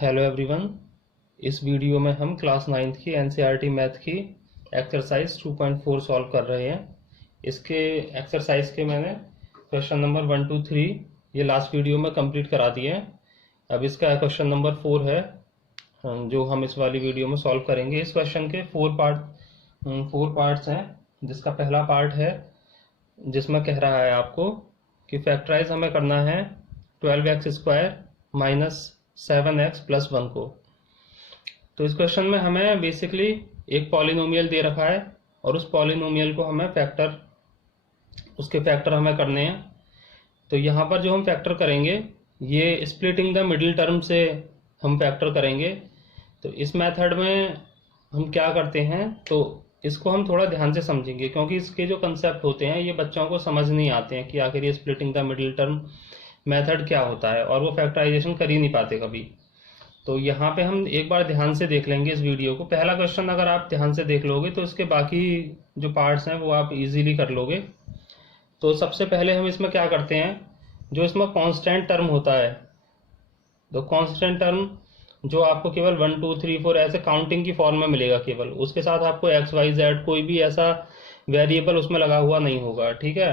Hello everyone. इस video में हम क्लास 9th की एनसीईआरटी मैथ की एक्सरसाइज 2.4 सॉल्व कर रहे हैं। इसके एक्सरसाइज के मैंने क्वेश्चन नंबर 1 2 3 ये लास्ट वीडियो में कंप्लीट करा दिए हैं। अब इसका क्वेश्चन नंबर 4 है जो हम इस वाली वीडियो में सॉल्व करेंगे। इस क्वेश्चन के फोर पार्ट्स हैं, जिसका पहला पार्ट है जिसमें कह रहा है आपको कि फैक्टराइज हमें करना है 12x² माइनस 7x प्लस 1 को। तो इस क्वेश्चन में हमें बेसिकली एक पॉलिनोमियल दे रखा है और उस पॉलिनोमियल को हमें उसके फैक्टर हमें करने हैं। तो यहाँ पर जो हम फैक्टर करेंगे ये स्प्लिटिंग द मिडिल टर्म से हम फैक्टर करेंगे। तो इस मेथड में हम क्या करते हैं, तो इसको हम थोड़ा ध्यान से समझेंगे क्योंकि इसके जो कंसेप्ट होते हैं ये बच्चों को समझ नहीं आते हैं कि आखिर ये splitting the middle term method क्या होता है, और वो फैक्टराइजेशन कर ही नहीं पाते कभी। तो यहाँ पे हम एक बार ध्यान से देख लेंगे इस वीडियो को। पहला क्वेश्चन अगर आप ध्यान से देख लोगे तो इसके बाकी जो पार्ट्स हैं वो आप इजीली कर लोगे। तो सबसे पहले हम इसमें क्या करते हैं, जो इसमें कांस्टेंट टर्म होता है, तो कांस्टेंट टर्म जो आपको केवल 1 2 3 4 ऐसे काउंटिंग की फॉर्म में मिलेगा, केवल उसके साथ आपको एक्स वाई जेड कोई भी ऐसा वेरिएबल उसमें लगा हुआ नहीं होगा, ठीक है।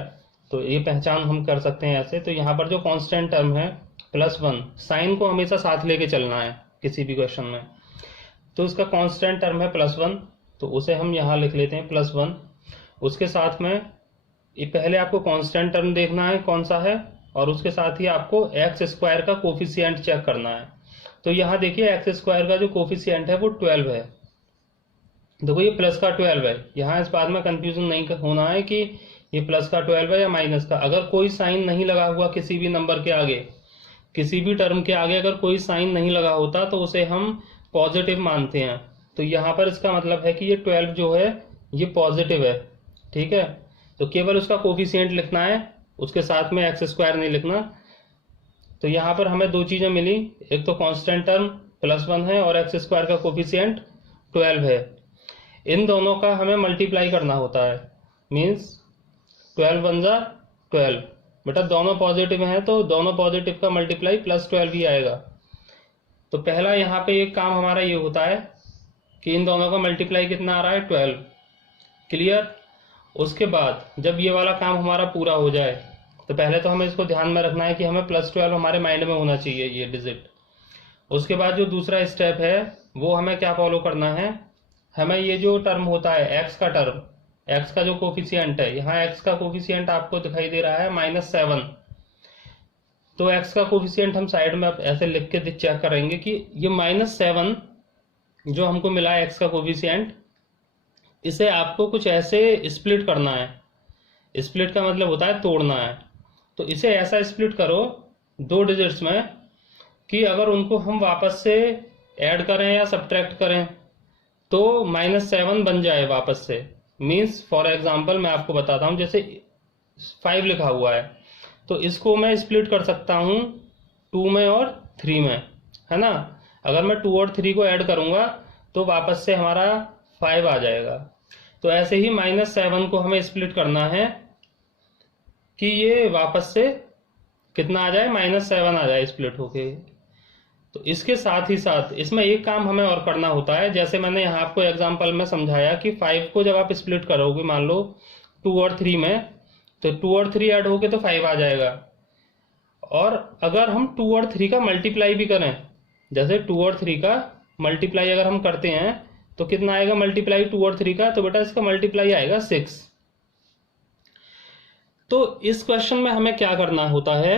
तो ये पहचान हम कर सकते हैं ऐसे। तो यहाँ पर जो कांस्टेंट टर्म है +1, साइन को हमेशा साथ लेके चलना है किसी भी क्वेश्चन में। तो उसका कांस्टेंट टर्म है +1, तो उसे हम यहाँ लिख लेते हैं +1। उसके साथ में ये पहले आपको कांस्टेंट टर्म देखना है कौन सा है, और उसके साथ ही आपको x² का कोफिशिएंट चेक करना है। तो यहाँ देखिए x² का जो कोफिशिएंट है वो 12 है। देखो ये प्लस का 12 है, यहाँ इस बात में कंफ्यूजन नहीं होना है कि ये प्लस का 12 है या माइनस का। अगर कोई साइन नहीं लगा हुआ किसी भी नंबर के आगे, किसी भी टर्म के आगे अगर कोई साइन नहीं लगा होता तो उसे हम पॉजिटिव मानते हैं। तो यहाँ पर इसका मतलब है कि ये 12 जो है ये पॉजिटिव है, ठीक है। तो केवल उसका कोफिशिएंट लिखना है, उसके साथ में x² नहीं लिखना। तो यहाँ पर हमें दो चीजें मिली, एक तो कांस्टेंट टर्म +1 है और x² का कोफिशिएंट 12 है। इन दोनों का हमें मल्टीप्लाई करना होता है, मीन्स 12 × 1 = 12। बेटा दोनों पॉजिटिव हैं तो दोनों पॉजिटिव का मल्टीप्लाई +12 ही आएगा। तो पहला यहाँ पे एक काम हमारा ये होता है कि इन दोनों का मल्टीप्लाई कितना आ रहा है, 12। क्लियर। उसके बाद जब ये वाला काम हमारा पूरा हो जाए तो पहले तो हमें इसको ध्यान में रखना है कि हमें +12 हमारे माइंड में होना चाहिए ये डिजिट। उसके बाद जो दूसरा स्टेप है वो हमें क्या फॉलो करना है, हमें ये जो टर्म होता है x का टर्म, x का जो कोफिशिएंट है, यहाँ x का कोफिशिएंट आपको दिखाई दे रहा है -7। तो x का कोफिशिएंट हम साइड में ऐसे लिख के चेक करेंगे कि ये -7 जो हमको मिला है x का कोफिशिएंट, इसे आपको कुछ ऐसे स्प्लिट करना है। स्प्लिट का मतलब होता है तोड़ना है। तो इसे ऐसा स्प्लिट करो दो डिजिट्स में कि अगर उनको हम वापस से ऐड करें या सब्ट्रैक्ट करें तो -7 बन जाए वापस से। मीन्स फॉर एग्जाम्पल मैं आपको बताता हूं, जैसे 5 लिखा हुआ है तो इसको मैं स्प्लिट कर सकता हूं 2 में और 3 में, है ना। अगर मैं 2 और 3 को ऐड करूंगा तो वापस से हमारा 5 आ जाएगा। तो ऐसे ही -7 को हमें स्प्लिट करना है कि ये वापस से कितना आ जाए, -7 आ जाए स्प्लिट होके। तो इसके साथ ही साथ इसमें एक काम हमें और करना होता है, जैसे मैंने यहाँ आपको एग्जांपल में समझाया कि 5 को जब आप स्प्लिट करोगे मान लो 2 और 3 में, तो 2 और 3 ऐड होके तो 5 आ जाएगा। और अगर हम 2 और 3 का मल्टीप्लाई भी करें, जैसे 2 और 3 का मल्टीप्लाई अगर हम करते हैं तो कितना आएगा मल्टीप्लाई 2 और 3 का, तो बेटा इसका मल्टीप्लाई आएगा 6। तो इस क्वेश्चन में हमें क्या करना होता है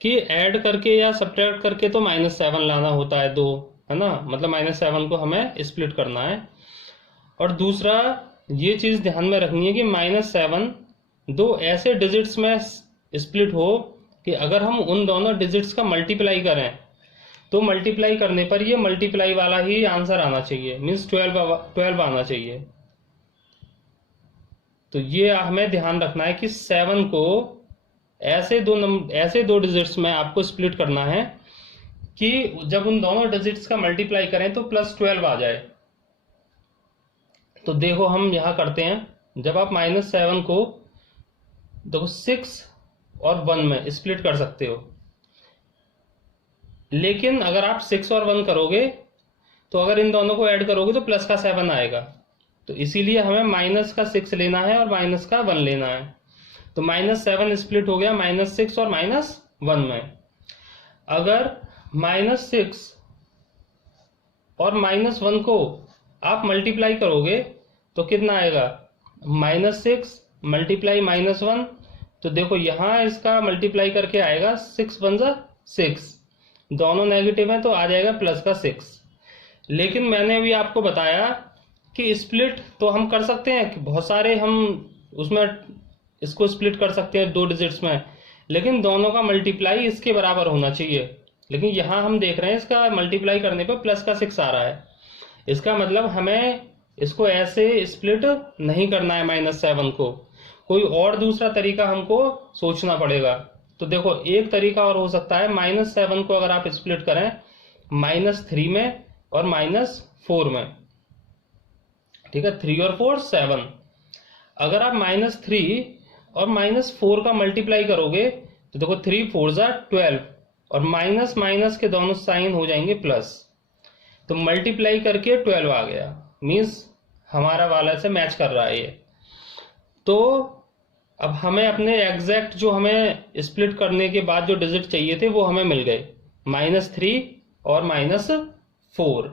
कि ऐड करके या सब्ट्रैक्ट करके तो -7 लाना होता है दो, है ना। मतलब -7 को हमें स्प्लिट करना है। और दूसरा ये चीज ध्यान में रखनी है कि -7 दो ऐसे डिजिट्स में स्प्लिट हो कि अगर हम उन दोनों डिजिट्स का मल्टीप्लाई करें तो मल्टीप्लाई करने पर ये मल्टीप्लाई वाला ही आंसर आना चाहिए, मीन्स 12 आना चाहिए। तो ये हमें ध्यान रखना है कि 7 को ऐसे दो डिजिट्स में आपको स्प्लिट करना है कि जब उन दोनों डिजिट्स का मल्टीप्लाई करें तो +12 आ जाए। तो देखो हम यहां करते हैं, जब आप -7 को देखो 6 और 1 में स्प्लिट कर सकते हो, लेकिन अगर आप 6 और 1 करोगे तो अगर इन दोनों को ऐड करोगे तो प्लस का 7 आएगा। तो इसीलिए हमें माइनस का 6 लेना है और माइनस का 1 लेना है। तो -7 स्प्लिट हो गया -6 और -1 में। अगर -6 और -1 को आप मल्टीप्लाई करोगे तो कितना आएगा? -6 मल्टीप्लाई -1। तो देखो यहां इसका मल्टीप्लाई करके आएगा 6 1 जा 6, दोनों नेगेटिव है तो आ जाएगा प्लस का 6। लेकिन मैंने अभी आपको बताया कि स्प्लिट तो हम कर सकते हैं कि बहुत सारे हम उसमें इसको स्प्लिट कर सकते हैं 2 डिजिट्स में, लेकिन दोनों का मल्टीप्लाई इसके बराबर होना चाहिए। लेकिन यहां हम देख रहे हैं इसका मल्टीप्लाई करने पर प्लस का 6 आ रहा है। इसका मतलब हमें इसको ऐसे स्प्लिट नहीं करना है -7 को, कोई और दूसरा तरीका हमको सोचना पड़ेगा। तो देखो एक तरीका और हो सकता है, -7 को अगर आप स्प्लिट करें -3 में और -4 में, ठीक है, 3 और 4 7। अगर आप -3 और -4 का मल्टीप्लाई करोगे तो देखो 3 4 जा 12 और माइनस माइनस के दोनों साइन हो जाएंगे प्लस, तो मल्टीप्लाई करके 12 आ गया, मीन्स हमारा वाला से मैच कर रहा है ये। तो अब हमें अपने एग्जैक्ट जो हमें स्प्लिट करने के बाद जो डिजिट चाहिए थे वो हमें मिल गए, -3 और -4।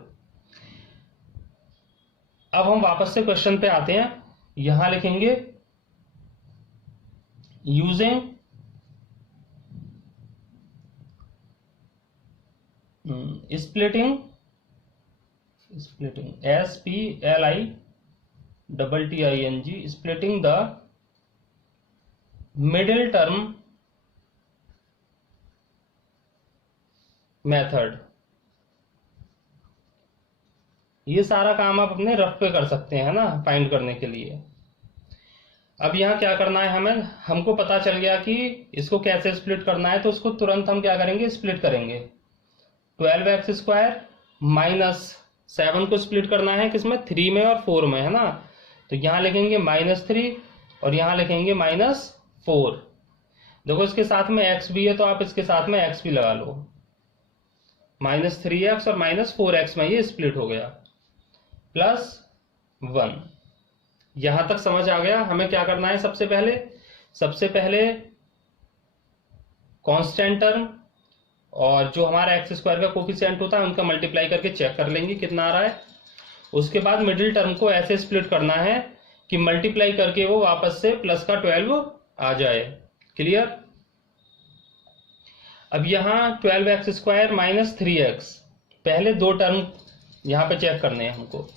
अब हम वापस से क्वेश्चन पे आते हैं। यहां लिखेंगे using splitting SPLITTING splitting the middle term method. ये सारा काम आप अपने रफ पे कर सकते हैं ना फाइंड करने के लिए। अब यहाँ क्या करना है, हमको पता चल गया कि इसको कैसे स्प्लिट करना है, तो उसको तुरंत हम क्या करेंगे, स्प्लिट करेंगे। 12x² -7 को स्प्लिट करना है किसमें, 3 में और 4 में, है ना। तो यहां लिखेंगे -3 और यहां लिखेंगे -4। देखो इसके साथ में x भी है तो आप इसके साथ में x भी लगा लो। -3x और -4x में ये स्प्लिट हो गया, +1। यहां तक समझ आ गया। हमें क्या करना है, सबसे पहले कांस्टेंट टर्म और जो हमारा x² का कोफिशिएंट होता है उनका मल्टीप्लाई करके चेक कर लेंगे कितना आ रहा है। उसके बाद मिडिल टर्म को ऐसे स्प्लिट करना है कि मल्टीप्लाई करके वो वापस से प्लस का 12 आ जाए। क्लियर। अब यहाँ 12x² -3x, पहले दो टर्म यहां पे चेक करने हैं हमको।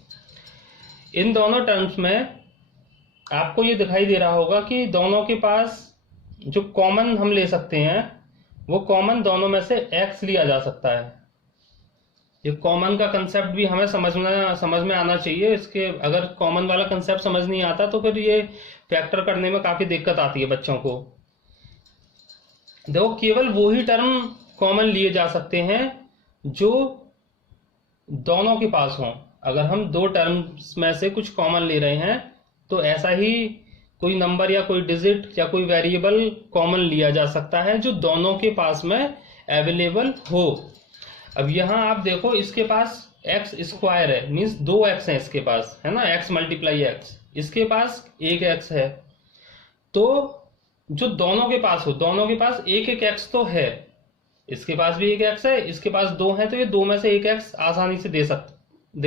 इन दोनों टर्म्स में आपको ये दिखाई दे रहा होगा कि दोनों के पास जो कॉमन हम ले सकते हैं वो कॉमन दोनों में से x लिया जा सकता है। ये कॉमन का कंसेप्ट भी हमें समझ में आना चाहिए। इसके अगर कॉमन वाला कंसेप्ट समझ नहीं आता तो फिर ये फैक्टर करने में काफी दिक्कत आती है बच्चों को। देखो केवल वो ही टर्म कॉमन लिए जा सकते हैं जो दोनों के पास हों। अगर हम दो टर्म्स में से कुछ कॉमन ले रहे हैं तो ऐसा ही कोई नंबर या कोई डिजिट या कोई वेरिएबल कॉमन लिया जा सकता है जो दोनों के पास में अवेलेबल हो। अब यहां आप देखो इसके पास x² है, मीन्स 2x है इसके पास, है ना, x × x। इसके पास 1x है, तो जो दोनों के पास हो, दोनों के पास 1x तो है। इसके पास भी 1x है, इसके पास 2 है, तो ये 2 में से 1x आसानी से दे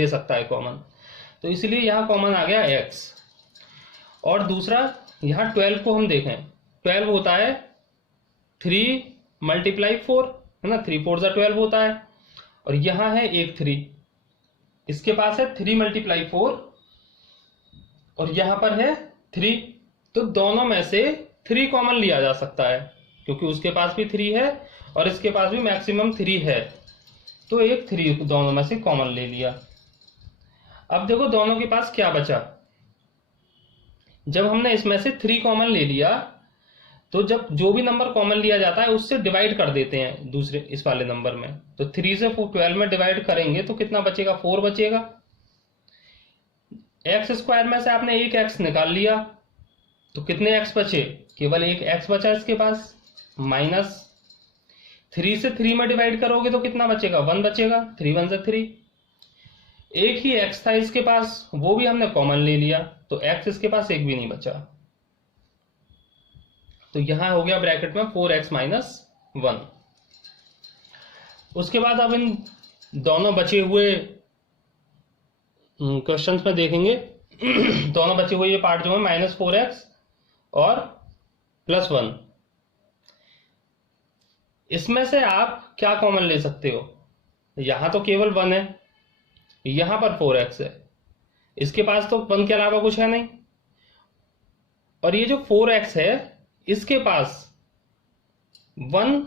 सकता है कॉमन। तो इसलिए यहां कॉमन आ गया x। और दूसरा यहां 12 को हम देखें, 12 होता है 3 × 4, है ना, 3 4 12 होता है। और यहां है 1 3, इसके पास है 3 × 4 और यहां पर है 3। तो दोनों में से 3 कॉमन लिया जा सकता है क्योंकि उसके पास भी 3 है और इसके पास भी मैक्सिमम 3 है, तो एक 3 दोनों में से कॉमन ले लिया। अब देखो दोनों के पास क्या बचा। जब हमने इसमें से 3 कॉमन ले लिया तो जब जो भी नंबर कॉमन लिया जाता है उससे डिवाइड कर देते हैं दूसरे इस वाले नंबर में। तो 3 से 12 में डिवाइड करेंगे तो कितना बचेगा, 4 बचेगा। x² में से आपने एक x निकाल लिया तो कितने x बचे, केवल एक x बचा इसके पास, माइनस 3 से 3 में डिवाइड करोगे तो कितना बचेगा, 1 बचेगा, 3 1 से 3। एक ही x था इसके पास, वो भी हमने कॉमन ले लिया, तो x इसके पास एक भी नहीं बचा। तो यहां हो गया ब्रैकेट में 4x माइनस 1। उसके बाद अब इन दोनों बचे हुए क्वेश्चंस में देखेंगे दोनों बचे हुए ये पार्ट जो है -4x और +1, इसमें से आप क्या कॉमन ले सकते हो। यहां तो केवल 1 है, यहां पर 4x है, इसके पास तो 1 के अलावा कुछ है नहीं, और ये जो 4x है इसके पास 1,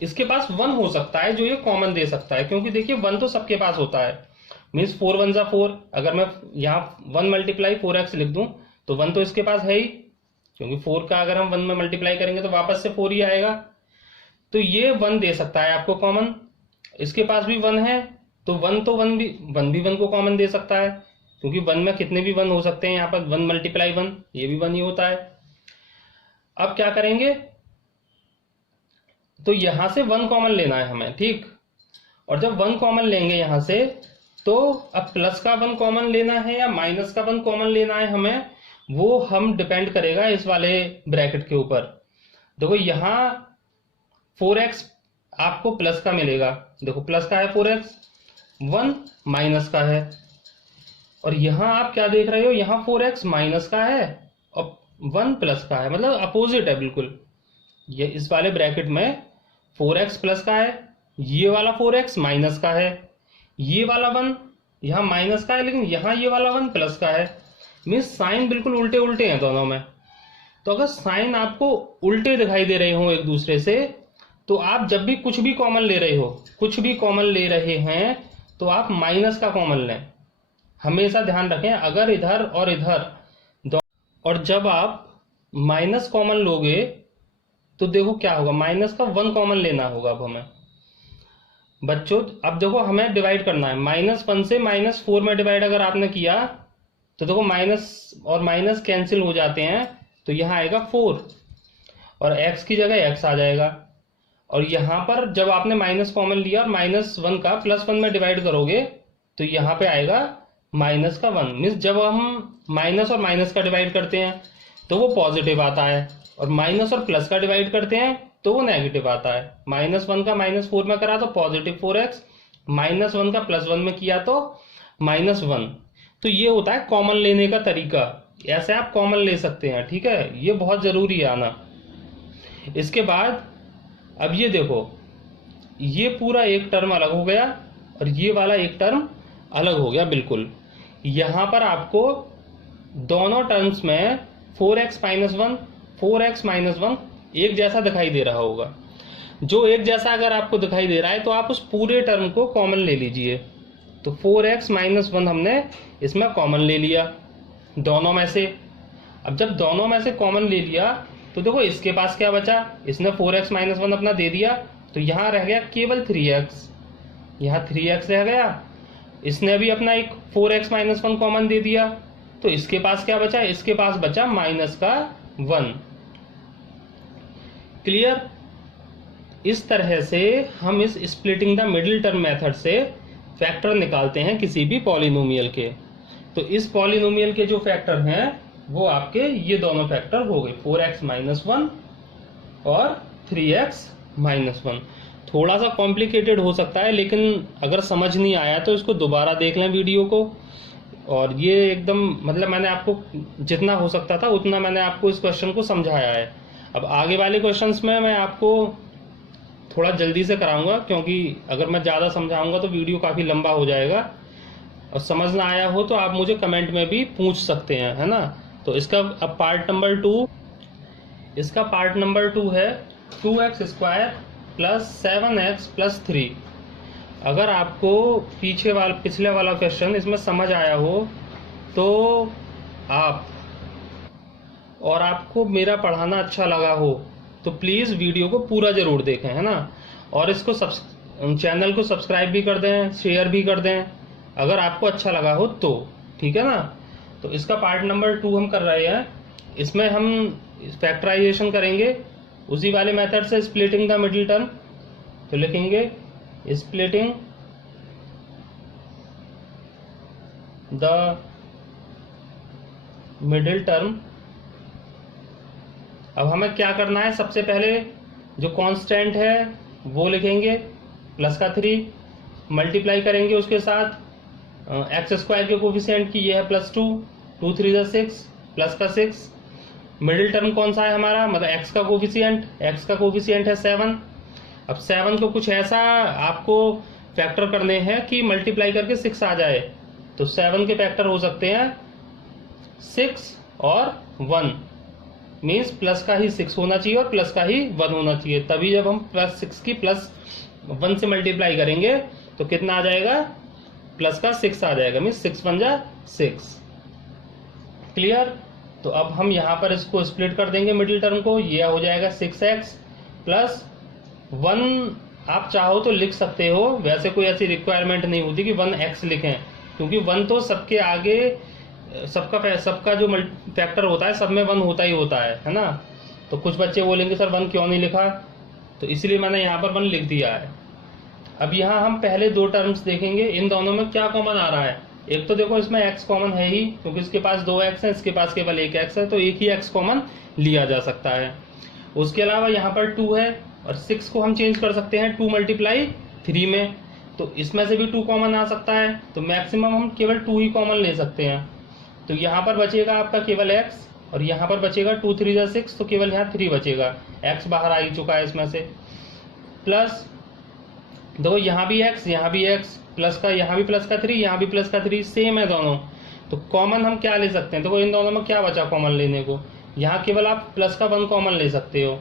इसके पास 1 हो सकता है जो ये कॉमन दे सकता है, क्योंकि देखिए 1 तो सबके पास होता है, मीन्स 4 1 जा 4। अगर मैं यहाँ 1 मल्टीप्लाई 4x लिख दूं तो 1 तो इसके पास है ही, क्योंकि 4 का अगर हम 1 में मल्टीप्लाई करेंगे तो वापस से 4 ही आएगा। तो ये 1 दे सकता है आपको कॉमन, इसके पास भी 1 है, तो 1 तो 1 भी 1 को कॉमन दे सकता है, क्योंकि 1 में कितने भी 1 हो सकते हैं, यहाँ पर 1 मल्टीप्लाई 1 ये भी 1 ही होता है। अब क्या करेंगे, तो यहां से 1 कॉमन लेना है हमें, ठीक। और जब 1 कॉमन लेंगे यहां से, तो अब प्लस का 1 कॉमन लेना है या माइनस का 1 कॉमन लेना है हमें, वो हम डिपेंड करेगा इस वाले ब्रैकेट के ऊपर। देखो यहां 4x आपको प्लस का मिलेगा, देखो प्लस का है 4x, 1 माइनस का है, और यहां आप क्या देख रहे हो, यहां 4x माइनस का है और 1 प्लस का है, मतलब अपोजिट है बिल्कुल। ये इस वाले ब्रैकेट में 4x प्लस का है, ये वाला 4x माइनस का है, ये वाला 1 यहां माइनस का है, लेकिन यहां ये वाला 1 प्लस का है, मीन्स साइन बिल्कुल उल्टे उल्टे हैं दोनों में। तो अगर साइन आपको उल्टे दिखाई दे रहे हो एक दूसरे से, तो आप जब भी कुछ भी कॉमन ले रहे हो, कुछ भी कॉमन ले रहे हैं, तो आप माइनस का कॉमन लें, हमेशा ध्यान रखें। अगर इधर और इधर और जब आप माइनस कॉमन लोगे तो देखो क्या होगा, माइनस का 1 कॉमन लेना होगा अब हमें बच्चों। अब देखो हमें डिवाइड करना है, -1 से -4 में डिवाइड अगर आपने किया तो देखो माइनस और माइनस कैंसिल हो जाते हैं, तो यहां आएगा 4 और x की जगह x आ जाएगा। और यहां पर जब आपने माइनस कॉमन लिया और -1 का +1 में डिवाइड करोगे तो यहां पे आएगा माइनस का 1। मीन्स जब हम माइनस और माइनस का डिवाइड करते हैं तो वो पॉजिटिव आता है, और माइनस और प्लस का डिवाइड करते हैं तो वो नेगेटिव आता है। -1 का -4 में करा तो पॉजिटिव 4x, -1 का +1 में किया तो -1। तो ये होता है कॉमन लेने का तरीका, ऐसे आप कॉमन ले सकते हैं, ठीक है, ये बहुत जरूरी है आना। इसके बाद अब ये देखो, ये पूरा एक टर्म अलग हो गया और ये वाला एक टर्म अलग हो गया बिल्कुल। यहां पर आपको दोनों टर्म्स में 4x माइनस 1 4x माइनस 1 एक जैसा दिखाई दे रहा होगा। जो एक जैसा अगर आपको दिखाई दे रहा है तो आप उस पूरे टर्म को कॉमन ले लीजिए। तो 4x माइनस 1 हमने इसमें कॉमन ले लिया दोनों में से। अब जब दोनों में से कॉमन ले लिया तो देखो इसके पास क्या बचा, इसने 4x माइनस 1 अपना दे दिया, तो यहां रह गया केवल 3x, यहां 3x रह गया। इसने भी अपना एक 4x माइनस 1 कॉमन दे दिया, तो इसके पास क्या बचा, इसके पास बचा माइनस का 1। क्लियर। इस तरह से हम इस splitting the middle term method से फैक्टर निकालते हैं किसी भी पॉलिनोमियल के। तो इस पॉलिनोमियल के जो फैक्टर हैं वो आपके ये दोनों फैक्टर हो गए, 4x माइनस 1 और 3x माइनस 1। थोड़ा सा कॉम्प्लिकेटेड हो सकता है, लेकिन अगर समझ नहीं आया तो इसको दोबारा देख लें वीडियो को। और ये एकदम मतलब मैंने आपको जितना हो सकता था उतना मैंने आपको इस क्वेश्चन को समझाया है। अब आगे वाले क्वेश्चंस में मैं आपको थोड़ा जल्दी से कराऊंगा, क्योंकि अगर मैं ज़्यादा समझाऊंगा तो वीडियो काफ़ी लंबा हो जाएगा। और समझ ना आया हो तो आप मुझे कमेंट में भी पूछ सकते हैं, है ना। तो इसका अब पार्ट नंबर 2, इसका पार्ट नंबर 2 है 2x square plus 7x plus 3। अगर आपको पिछले वाला क्वेश्चन इसमें समझ आया हो तो और आपको मेरा पढ़ाना अच्छा लगा हो तो प्लीज़ वीडियो को पूरा ज़रूर देखें, है ना। और इसको चैनल को सब्सक्राइब भी कर दें, शेयर भी कर दें अगर आपको अच्छा लगा हो तो, ठीक है ना। तो इसका पार्ट नंबर 2 हम कर रहे हैं। इसमें हम फैक्टराइजेशन करेंगे उसी वाले मेथड से, स्प्लिटिंग द मिडिल टर्म। तो लिखेंगे स्प्लिटिंग द मिडिल टर्म। अब हमें क्या करना है, सबसे पहले जो कांस्टेंट है वो लिखेंगे प्लस का 3, मल्टीप्लाई करेंगे उसके साथ एक्स स्क्वायर के कोफिशिएंट की, ये है +2, 2 3 = 6, प्लस का 6। मिडिल टर्म कौन सा है हमारा, मतलब एक्स का कोफिशिएंट है 7। अब 7 को कुछ ऐसा आपको फैक्टर करने हैं कि मल्टीप्लाई करके 6 आ जाए। तो 7 के फैक्टर हो सकते हैं 6 और 1, मीन्स प्लस का ही 6 होना चाहिए और प्लस का ही 1 होना चाहिए। तभी जब हम +6 की +1 से मल्टीप्लाई करेंगे तो कितना आ जाएगा, प्लस का 6 आ जाएगा, मीन्स 6 × 1 = 6। क्लियर। तो अब हम यहाँ पर इसको स्प्लिट कर देंगे मिडिल टर्म को, ये हो जाएगा 6x + 1। आप चाहो तो लिख सकते हो, वैसे कोई ऐसी रिक्वायरमेंट नहीं होती कि 1x लिखें, क्योंकि 1 तो सबके आगे सबका जो फैक्टर होता है सब में 1 होता ही होता है ना। तो कुछ बच्चे बोलेंगे सर 1 क्यों नहीं लिखा, तो इसलिए मैंने यहाँ पर 1 लिख दिया है। अब यहाँ हम पहले 2 टर्म्स देखेंगे, इन दोनों में क्या कॉमन आ रहा है। एक तो देखो इसमें x कॉमन है ही, क्योंकि इसके पास 2x है, इसके पास केवल 1x है, तो एक ही x कॉमन लिया जा सकता है। उसके अलावा यहाँ पर 2 है और 6 को हम चेंज कर सकते हैं 2 × 3 में, तो इसमें से भी 2 कॉमन आ सकता है। तो मैक्सिमम हम केवल 2 ही कॉमन ले सकते हैं। तो यहाँ पर बचेगा आपका केवल x और यहाँ पर बचेगा 2 3 = 6, तो केवल यहाँ 3 बचेगा, x बाहर आ ही चुका है इसमें से। प्लस देखो यहाँ भी x, यहाँ भी x, प्लस का यहाँ भी प्लस का 3, यहाँ भी प्लस का 3, सेम है दोनों। तो कॉमन हम क्या ले सकते हैं, देखो इन दोनों में क्या बचा कॉमन लेने को, यहाँ केवल आप प्लस का 1 कॉमन ले सकते हो,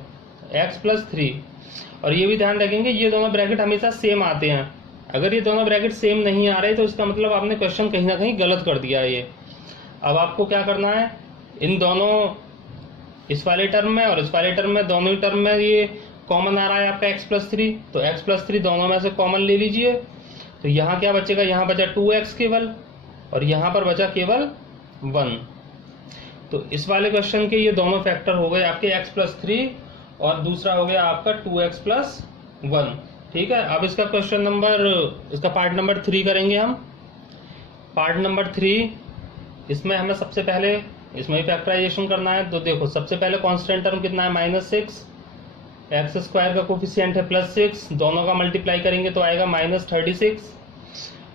x + 3। और ये भी ध्यान रखेंगे ये दोनों ब्रैकेट हमेशा सेम आते हैं। अगर ये दोनों ब्रैकेट सेम नहीं आ रहे तो इसका मतलब आपने क्वेश्चन कहीं ना कहीं गलत कर दिया है ये। अब आपको क्या करना है, इन दोनों इस वाले टर्म में और इस वाले टर्म में, दोनों ही टर्म में ये कॉमन आ रहा है आपका x + 3, तो x + 3 दोनों में से कॉमन ले लीजिए। तो यहाँ क्या बचेगा, यहाँ बचा 2x केवल और यहाँ पर बचा केवल 1। तो इस वाले क्वेश्चन के ये दोनों फैक्टर हो गए आपके x + 3 और दूसरा हो गया आपका 2x + 1। ठीक है। अब इसका इसका पार्ट नंबर 3 करेंगे हम। पार्ट नंबर 3, इसमें हमें सबसे पहले इसमें भी फैक्टराइजेशन करना है। तो देखो सबसे पहले कांस्टेंट टर्म कितना है, -6, एक्स स्क्वायर का कोफिशिएंट है +6, दोनों का मल्टीप्लाई करेंगे तो आएगा -36।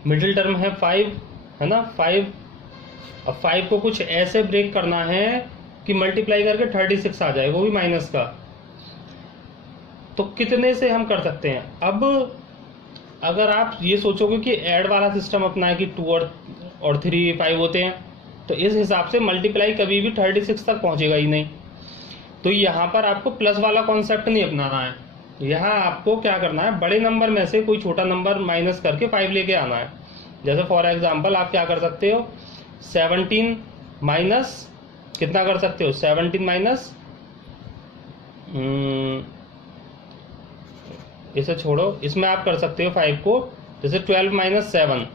मिडिल टर्म है 5, है ना, 5। अब 5 को कुछ ऐसे ब्रेक करना है कि मल्टीप्लाई करके 36 आ जाए, वो भी माइनस का। तो कितने से हम कर सकते हैं। अब अगर आप ये सोचोगे कि ऐड वाला सिस्टम अपना है कि 2 और 3 5 होते हैं, तो इस हिसाब से मल्टीप्लाई कभी भी 36 तक पहुंचेगा ही नहीं। तो यहाँ पर आपको प्लस वाला कॉन्सेप्ट नहीं अपनाना है। यहाँ आपको क्या करना है, बड़े नंबर में से कोई छोटा नंबर माइनस करके 5 लेके आना है। जैसे फॉर एग्जांपल आप क्या कर सकते हो, 17 माइनस कितना कर सकते हो, 17 माइनस इसे छोड़ो, इसमें आप कर सकते हो 5 को, जैसे 12 - 7,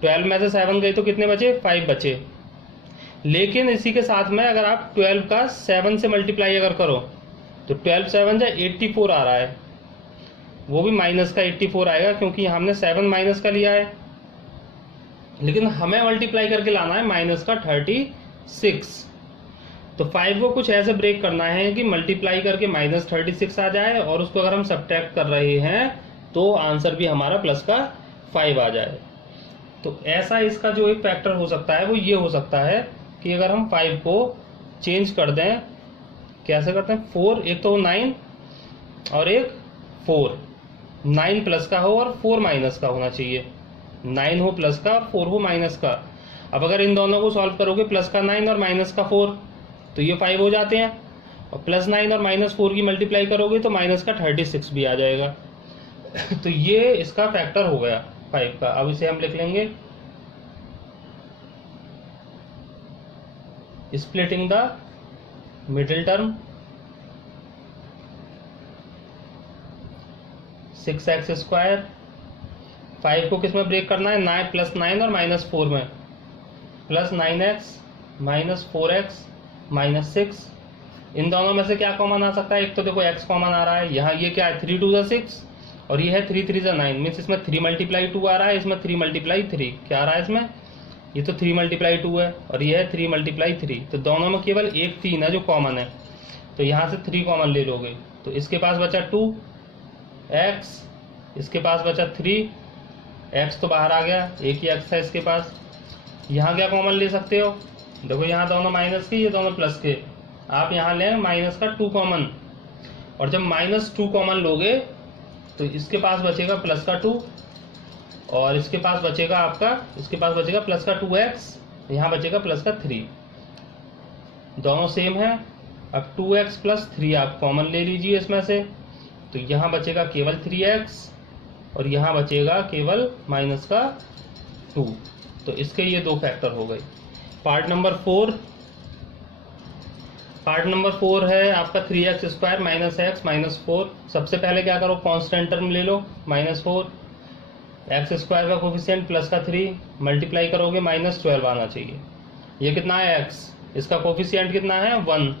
12 में से 7 गए तो कितने बचे, 5 बचे। लेकिन इसी के साथ में अगर आप 12 का 7 से मल्टीप्लाई अगर करो तो 12 7 जा 84 आ रहा है, वो भी माइनस का 84 आएगा, क्योंकि हमने 7 माइनस का लिया है। लेकिन हमें मल्टीप्लाई करके लाना है माइनस का 36। तो 5 को कुछ ऐसे ब्रेक करना है कि मल्टीप्लाई करके -36 आ जाए, और उसको अगर हम सब्ट्रैक्ट कर रहे हैं तो आंसर भी हमारा प्लस का 5 आ जाए। तो ऐसा इसका जो एक फैक्टर हो सकता है वो ये हो सकता है कि अगर हम 5 को चेंज कर दें, कैसे करते हैं, 4, एक तो 9 और एक 4, 9 प्लस का हो और 4 माइनस का होना चाहिए, 9 हो प्लस का और 4 हो माइनस का। अब अगर इन दोनों को सॉल्व करोगे, प्लस का 9 और माइनस का 4, तो ये 5 हो जाते हैं, और +9 और -4 की मल्टीप्लाई करोगे तो माइनस का 36 भी आ जाएगा। तो ये इसका फैक्टर हो गया 5 का। अब इसे हम लिख लेंगे splitting the middle term, 6x²। 5 को किस में ब्रेक करना है, +9 और -4 में, +9x -4x -6। इन दोनों में से क्या कॉमन आ सकता है, एक तो देखो x कॉमन आ रहा है, यहाँ ये क्या है, 3 2 = 6, और ये है 3 3 9 मीन्स इसमें 3 मल्टीप्लाई 2 आ रहा है, इसमें 3 मल्टीप्लाई 3 क्या आ रहा है इसमें, ये तो 3 मल्टीप्लाई 2 है और ये है 3 मल्टीप्लाई 3, तो दोनों में केवल एक 3 है जो कॉमन है, तो यहाँ से 3 कॉमन ले लोगे, तो इसके पास बचा 2x, इसके पास बचा 3, x तो बाहर आ गया, एक ही x है इसके पास। यहाँ क्या कॉमन ले सकते हो, देखो यहाँ दोनों माइनस के, ये दोनों प्लस के, आप यहाँ लें माइनस का 2 कॉमन, और जब -2 कॉमन लोगे तो इसके पास बचेगा प्लस का 2 और इसके पास बचेगा आपका, इसके पास बचेगा प्लस का 2x, यहाँ बचेगा प्लस का 3, दोनों सेम है। अब 2x प्लस 3 आप कॉमन ले लीजिए इसमें से, तो यहाँ बचेगा केवल 3x और यहाँ बचेगा केवल माइनस का 2, तो इसके ये 2 फैक्टर हो गए। पार्ट नंबर 4 है आपका 3x square minus x minus 4। सबसे पहले क्या करो, कांस्टेंट टर्म ले लो -4, एक्स स्क्वायर का कोफिशिएंट प्लस का 3, मल्टीप्लाई करोगे -12 आना चाहिए। ये कितना है x, इसका कोफिशिएंट कितना है 1,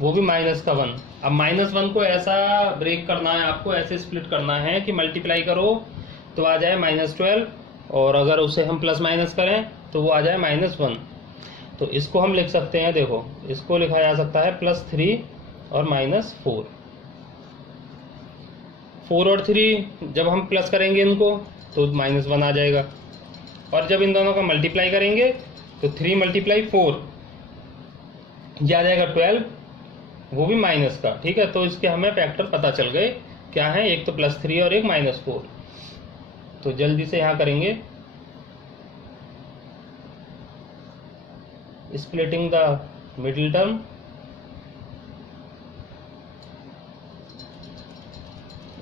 वो भी माइनस का 1। अब -1 को ऐसा ब्रेक करना है आपको, ऐसे स्प्लिट करना है कि मल्टीप्लाई करो तो आ जाए -12 और अगर उसे हम प्लस माइनस करें तो वो आ जाए -1। तो इसको हम लिख सकते हैं, देखो इसको लिखा जा सकता है +3 और -4। 4 और 3 जब हम प्लस करेंगे इनको तो -1 आ जाएगा, और जब इन दोनों का मल्टीप्लाई करेंगे तो 3 मल्टीप्लाई 4 ये आ जाएगा 12, वो भी माइनस का, ठीक है। तो इसके हमें फैक्टर पता चल गए क्या है, एक तो +3 और एक -4। तो जल्दी से यहाँ करेंगे, स्प्लिटिंग द मिडिल टर्म,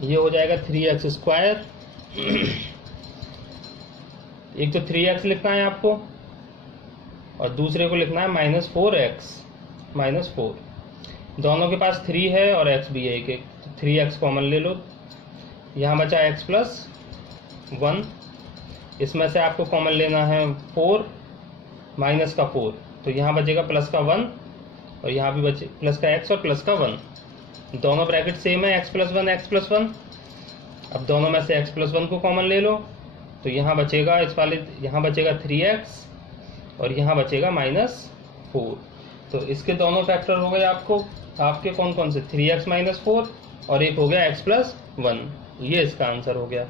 ये हो जाएगा 3x स्क्वायर, एक तो 3x लिखना है आपको और दूसरे को लिखना है -4x -4। दोनों के पास 3 है और x भी है एक, तो 3x कॉमन ले लो, यहाँ बचा x प्लस 1, इसमें से आपको कॉमन लेना है 4 माइनस का 4, तो यहाँ बचेगा प्लस का 1 और यहाँ भी बचे प्लस का x और प्लस का 1, दोनों ब्रैकेट सेम है, x प्लस 1। अब दोनों में से x प्लस 1 को कॉमन ले लो, तो यहाँ बचेगा इस वाले, यहाँ बचेगा 3x और यहाँ बचेगा -4। तो इसके दोनों फैक्टर हो गए आपके कौन कौन से, 3x -4 और एक हो गया x प्लस 1, ये इसका आंसर हो गया।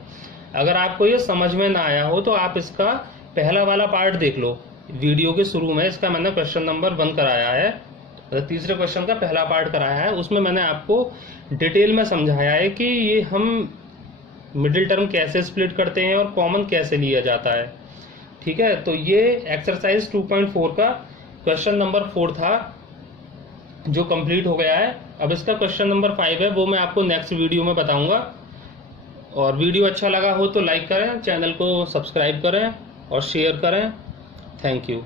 अगर आपको ये समझ में ना आया हो तो आप इसका पहला वाला पार्ट देख लो, वीडियो के शुरू में इसका मैंने क्वेश्चन नंबर 1 कराया है, तीसरे क्वेश्चन का पहला पार्ट कराया है, उसमें मैंने आपको डिटेल में समझाया है कि ये हम मिडिल टर्म कैसे स्प्लिट करते हैं और कॉमन कैसे लिया जाता है, ठीक है। तो ये एक्सरसाइज 2.4 का क्वेश्चन नंबर 4 था जो कंप्लीट हो गया है। अब इसका क्वेश्चन नंबर 5 है, वो मैं आपको नेक्स्ट वीडियो में बताऊंगा। और वीडियो अच्छा लगा हो तो लाइक करें, चैनल को सब्सक्राइब करें और शेयर करें। Thank you.